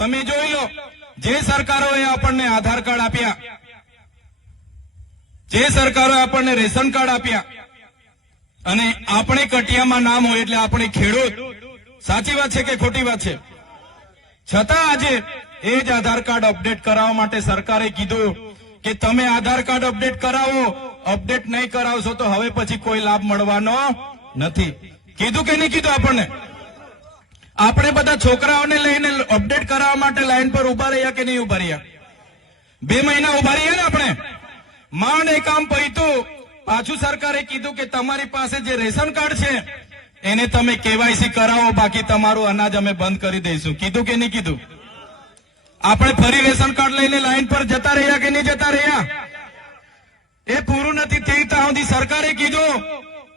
તમે જોઈ લો, જે સરકારોએ આપણને આધાર કાર્ડ આપ્યા, જે સરકારોએ આપણને રેશન કાર્ડ આપ્યા, અને આપણે કટિયામાં નામ હોય એટલે આપણે ખેડૂત. સાચી વાત છે કે ખોટી વાત છે? છતાં આજે એ જ આધાર કાર્ડ અપડેટ કરાવવા માટે સરકારે કીધું કે તમે આધાર કાર્ડ અપડેટ કરાવો, અપડેટ નહીં કરાવશો તો હવે પછી કોઈ લાભ મળવાનો નથી. કીધું કે નહીં કીધું આપણને? આપણે બધા છોકરાઓને લઈને અપડેટ કરાવવા માટે લાઈન પર ઊભા રહ્યા કે નહીં ઊભા રહ્યા? બે મહિના ઊભા રહ્યા ને આપણે? માંડ એ કામ પૈતું, પાછું સરકારે કીધું કે તમારી પાસે જે રેશન કાર્ડ છે, એને તમે કેવાયસી કરાવો, બાકી તમારું અનાજ અમે બંધ કરી દઈશું. કીધું કે નહીં કીધું? આપણે ફરી રેશન કાર્ડ લઈને લાઈન પર જતા રહ્યા કે નહીં જતા રહ્યા? એ પૂરું નથી ત્યાં સુધી સરકારે કીધું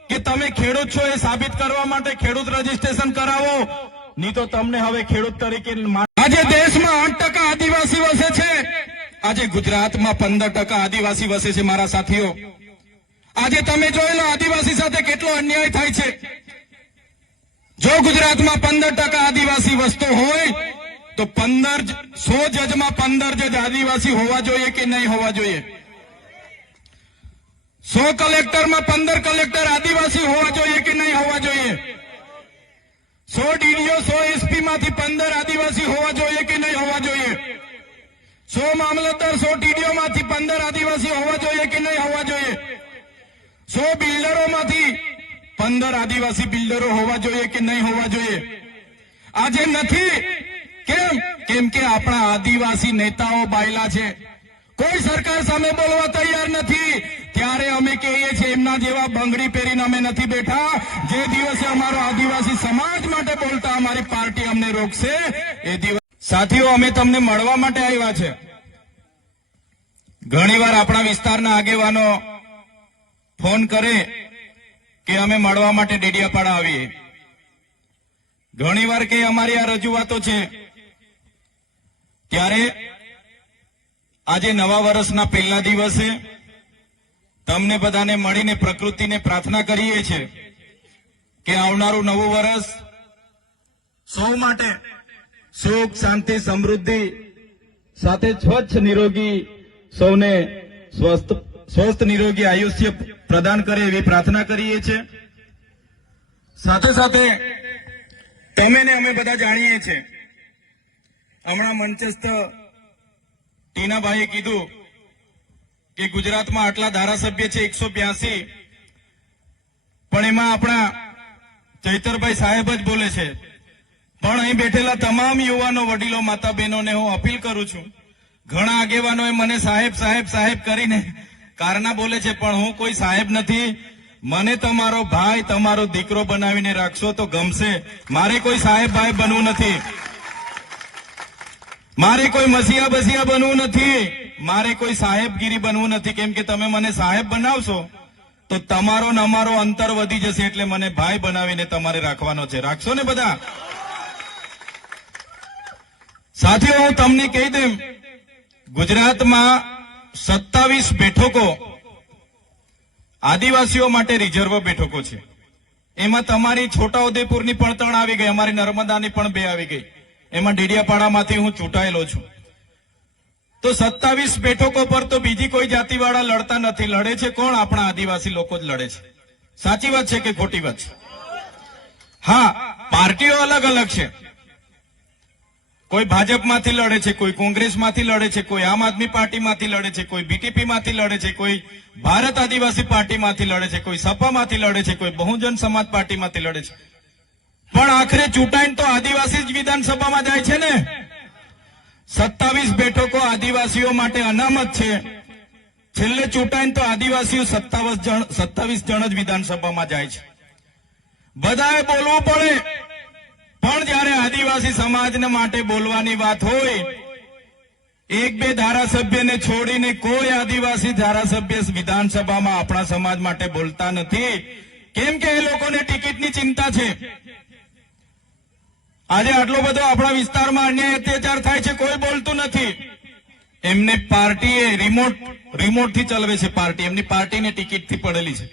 કે તમે ખેડૂત છો એ સાબિત કરવા માટે ખેડૂત રજીસ્ટ્રેશન કરાવો. નહીં તો તમને હવે ખેડૂત તરીકે આજે દેશમાં આઠ ટકા આદિવાસી વસે છે. આજે ગુજરાતમાં પંદર ટકા આદિવાસી વસે છે મારા સાથીઓ. આજે તમે જોઈ આદિવાસી સાથે કેટલો અન્યાય થાય છે. જો ગુજરાતમાં પંદર ટકા આદિવાસી વસતો હોય, તો પંદર સો જજમાં પંદર જજ આદિવાસી હોવા જોઈએ કે નહીં હોવા જોઈએ? સો કલેક્ટરમાં પંદર કલેક્ટર આદિવાસી હોવા જોઈએ સો ડીડીઓ, સો એસપી માંથી પંદર આદિવાસી હોવા જોઈએ કે નહીં હોવા જોઈએ? સો મામલતદાર, સો ટીડીઓ માંથી પંદર આદિવાસી હોવા જોઈએ કે નહીં હોવા જોઈએ? સો બિલ્ડરો માંથી પંદર આદિવાસી બિલ્ડરો હોવા જોઈએ કે નહીં હોવા જોઈએ? આજે નથી. કેમ? કેમ કે આપણા આદિવાસી નેતાઓ બાયલા છે. કોઈ સરકાર સામે બોલવા તૈયાર નથી. ત્યારે અમે કહીએ છીએ, એમના જેવા બંગડી પહેરીને અમે નથી બેઠા. જે દિવસે અમારો આદિવાસી સમાજ માટે બોલતા અમારી પાર્ટી અમને રોકશે, એ દિવસ. સાથીઓ, અમે તમને મળવા માટે આવ્યા છે. ઘણીવાર આપણા વિસ્તારના આગેવાનો ફોન કરે કે અમે મળવા માટે ડેડિયાપાડા આવીએ. ઘણીવાર કે અમારી આ રજૂઆતો છે. ત્યારે આજે નવા વર્ષના પહેલા દિવસે તમને બધાને મળીને પ્રકૃતિને પ્રાર્થના કરીએ છીએ કે આવનારું નવું વર્ષ સૌ માટે સુખ, શાંતિ, સમૃદ્ધિ સાથે સ્વચ્છ નિરોગી સૌને સ્વસ્થ સ્વસ્થ નિરોગી આયુષ્ય પ્રદાન કરે એવી પ્રાર્થના કરીએ છીએ. સાથે સાથે તમે ને અમે બધા જાણીએ છીએ. હમણાં મંચસ્થ ટીનાભાઈએ કીધું કે ગુજરાતમાં આટલા ધારાસભ્ય છે એકસો બ્યાસી. પણ એમાં આપણા ચૈતરભાઈ સાહેબ જ બોલે છે, પણ અહીં બેઠેલા તમામ યુવાનો વડીલો માતા બહેનોને હું અપીલ કરું છું, ઘણા આગેવાનોએ મને સાહેબ સાહેબ સાહેબ કરીને કારના બોલે છે, પણ હું કોઈ સાહેબ નથી. મને તમારો ભાઈ, તમારો દીકરો બનાવીને રાખશો તો ગમશે. મારે કોઈ સાહેબ ભાઈ બનવું નથી. મારે કોઈ મસીહા બસિયા બનવું નથી. મારે કોઈ સાહેબગીરી બનવું નથી, કેમ કે તમે મને સાહેબ બનાવશો, તો તમારો અમારો અંતર વધી જશે એટલે મને ભાઈ બનાવીને તમારે રાખવાનો છે. રાખશો ને બધા? સાથીઓ, હું તમને કહી દઉં ગુજરાતમાં સત્તાવીસ બેઠકો આદિવાસીઓ માટે રિઝર્વ બેઠકો છે. એમાં તમારી છોટાઉદેપુરની પણ ત્રણ આવી ગઈ, અમારી નર્મદાની પણ બે આવી ગઈ. એમાં ડેડિયાપાડામાંથી હું ચૂંટાયેલો છું. તો સત્તાવીસ બેઠકો પર તો બીજી કોઈ જાતિવાળા લડતા નથી. લડે છે કોણ? આપણા આદિવાસી લોકો જ લડે છે. સાચી વાત છે કે ખોટી વાત છે? હા, પાર્ટીઓ અલગ અલગ છે. કોઈ ભાજપમાંથી લડે છે, કોઈ કોંગ્રેસમાંથી લડે છે, કોઈ આમ આદમી પાર્ટીમાંથી લડે છે, કોઈ બીટીપી માંથી લડે છે, કોઈ ભારત આદિવાસી પાર્ટીમાંથી લડે છે, કોઈ સપામાંથી લડે છે, કોઈ બહુજન સમાજ પાર્ટીમાંથી લડે છે. પણ આખરે ચૂંટાઈને તો આદિવાસી જ વિધાનસભામાં જાય છે ને? સત્તાવીસ બેઠકો આદિવાસીઓ માટે અનામત છે. છેલ્લે ચૂંટાઈને તો આદિવાસીઓ સત્તાવીસ જણ જ વિધાનસભામાં જાય છે. બધાએ બોલવું પડે. પણ જ્યારે આદિવાસી સમાજને માટે બોલવાની વાત હોય, એક બે ધારાસભ્યને છોડીને કોઈ આદિવાસી ધારાસભ્ય વિધાનસભામાં આપણા સમાજ માટે બોલતા નથી. કેમ કે એ લોકોને ટિકિટની ચિંતા છે. આજે આટલો બધો આપણા વિસ્તારમાં અન્યાય અત્યાચાર થાય છે, કોઈ બોલતું નથી. એમને પાર્ટીએ રિમોટ રિમોટથી ચલાવે છે પાર્ટી. એમની પાર્ટીને ટિકિટથી પડેલી છે.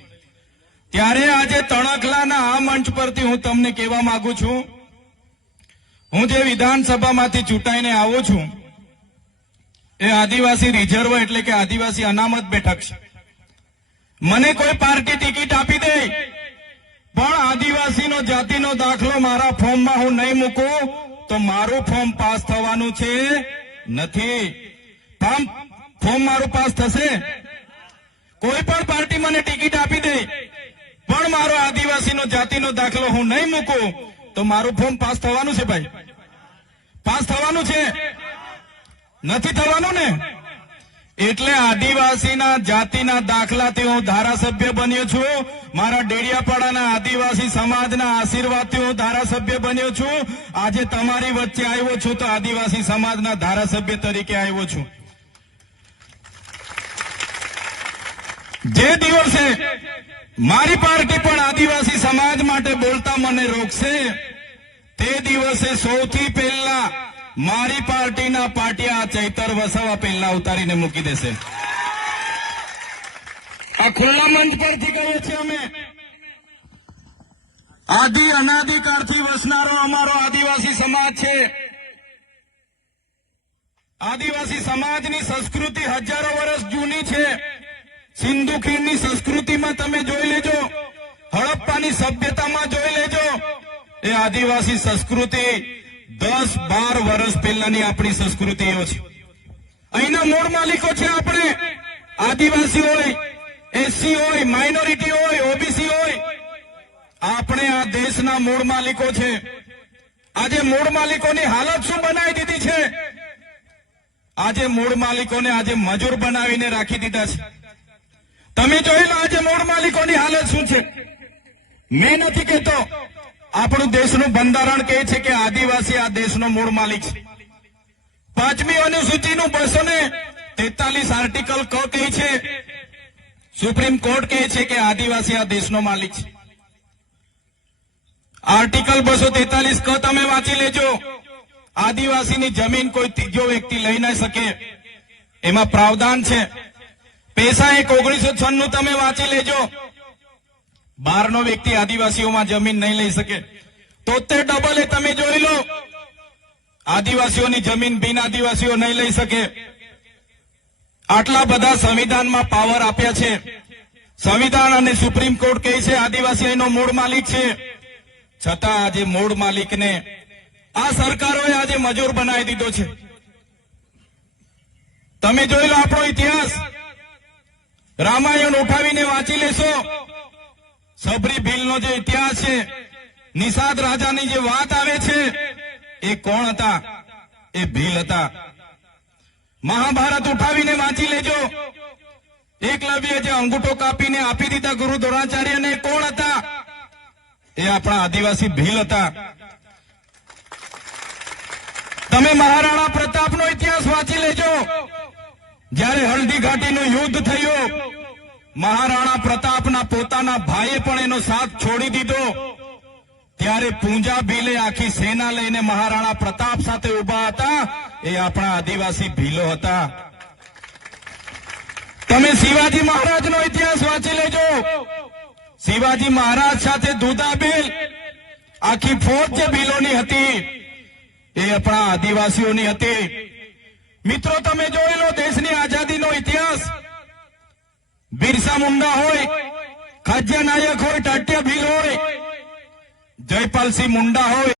ત્યારે આજે તણખલાના આ મંચ પરથી હું તમને કહેવા માંગુ છું, હું જે વિધાનસભામાંથી ચૂંટાઈને આવું છું, એ આદિવાસી રિઝર્વ એટલે કે આદિવાસી અનામત બેઠક છે. મને કોઈ પાર્ટી ટિકિટ આપી દે. પણ આદિવાસીનો, જાતિનો દાખલો મારા ફોર્મમાં હું નહીં મૂકું, તો મારું ફોર્મ પાસ થવાનું છે નથી. ફોર્મ મારું પાસ થશે. કોઈ પણ પાર્ટી મને ટિકિટ આપી દે. પણ મારો આદિવાસીનો, જાતિનો દાખલો હું નહીં મૂકું, તો મારું ફોર્મ પાસ થવાનું છે ભાઈ. પાસ થવાનું છે. નથી થવાનું ને? એટલે આદિવાસીના, જાતિના દાખલાથી હું ધારાસભ્ય બન્યો છું. મારા ડેડિયાપાડાના આદિવાસી સમાજના આશીર્વાદથી હું ધારાસભ્ય બન્યો છું. આજે તમારી વચ્ચે આવ્યો છું તો આદિવાસી સમાજના ધારાસભ્ય તરીકે આવ્યો છું. જે દિવસે મારી પાર્ટી પણ આદિવાસી સમાજ માટે બોલતા મને રોકશે, તે દિવસે સૌથી પહેલા મારી પાર્ટીના પાટિયા ચૈતર વસાવા પહેલા ઉતારીને મૂકી દેશે. આ ખુલ્લા મંચ પરથી કહીએ છીએ અમે. આદિ અનાદિકાળથી વસનારો અમારો આદિવાસી સમાજ છે. આદિવાસી સમાજની સંસ્કૃતિ હજારો વર્ષ જૂની છે. સિંધુ ખીણની સંસ્કૃતિમાં તમે જોઈ લેજો. હડપ્પાની સભ્યતામાં જોઈ લેજો. એ આદિવાસી સંસ્કૃતિ દસ બાર વર્ષ પહેલાની આપણી સંસ્કૃતિઓ છે. અહીંના મૂળ માલિકો છે આપણે. આદિવાસી હોય. એસસી હોય, માઇનોરિટી હોય, ઓબીસી હોય, આપણે આ દેશના મૂળ માલિકો છે. આજે મૂળ માલિકોની હાલત શું બનાવી દીધી છે? આજે મૂળ માલિકોને આજે મજૂર બનાવીને રાખી દીધા છે. તમે જોઈ લો આજે મૂળ માલિકોની હાલત શું છે? મેં નથી કહેતો. આપણું દેશનું બંધારણ કહે છે કે આદિવાસી આ દેશનો મૂળ માલિક છે. પાંચમી અનુસૂચિનું બસો ને તેતાલીસ આર્ટિકલ ક કહે છે સુપ્રીમ કોર્ટ કહે છે કે આદિવાસી આ દેશનો માલિક છે. આર્ટિકલ બસો તેતાલીસ ક તમે વાંચી લેજો. આદિવાસીની જમીન કોઈ ત્રીજો વ્યક્તિ લઈ ન શકે. એમાં પ્રાવધાન છે. પૈસા એક ઓગણીસો છન્નું તમે વાંચી લેજો. બહારનો વ્યક્તિ આદિવાસીઓમાં જમીન નહીં લઈ શકે. તોતેર ડબલ એ તમે જોઈ લો. આદિવાસીઓની જમીન બિન આદિવાસીઓ નહીં લઈ શકે. આટલા બધા સંવિધાનમાં પાવર આપ્યા છે. સંવિધાન અને સુપ્રીમ કોર્ટ કહે છે આદિવાસી મૂળ માલિક છે. છતાં આજે મૂળ માલિકને આ સરકારોએ આજે મજૂર બનાવી દીધો છે. તમે જોઈ લો આપણો ઇતિહાસ. રામાયણ ઉઠાવીને વાંચી લેશો. સબરી ભીલનો જે ઇતિહાસ છે, નિષાદ રાજાની જે વાત આવે છે, એ કોણ હતા? એ ભીલ હતા. મહાભારત ઉઠાવીને વાંચી લેજો. એકલવ્ય જે અંગૂઠો કાપીને આપી દીધા ગુરુ દ્રોણાચાર્યને કોણ હતા? એ આપણા આદિવાસી ભીલ હતા. તમે મહારાણા પ્રતાપનો ઇતિહાસ વાંચી લેજો. જ્યારે હલ્દી ઘાટીનું યુદ્ધ થયું, મહારાણા પ્રતાપના પોતાના ભાઈએ પણ એનો સાથ છોડી દીધો. ત્યારે પૂંજા ભીલે આખી સેના લઈને મહારાણા પ્રતાપ સાથે ઊભા હતા. એ આપણા આદિવાસી ભીલો હતા. તમે શિવાજી મહારાજનો ઇતિહાસ વાંચી લેજો. શિવાજી મહારાજ સાથે દુધાબેલ આખી ફોજ જે ભીલોની હતી, એ આપણા આદિવાસીઓની હતી. મિત્રો, તમે જોઈ લો દેશની આઝાદીનો ઇતિહાસ. બિરસા મુંડા હોય ખાદ્ય નાયક હોય, ટાટ્ય ભીલ હોય જયપાલસિંહ મુંડા હોય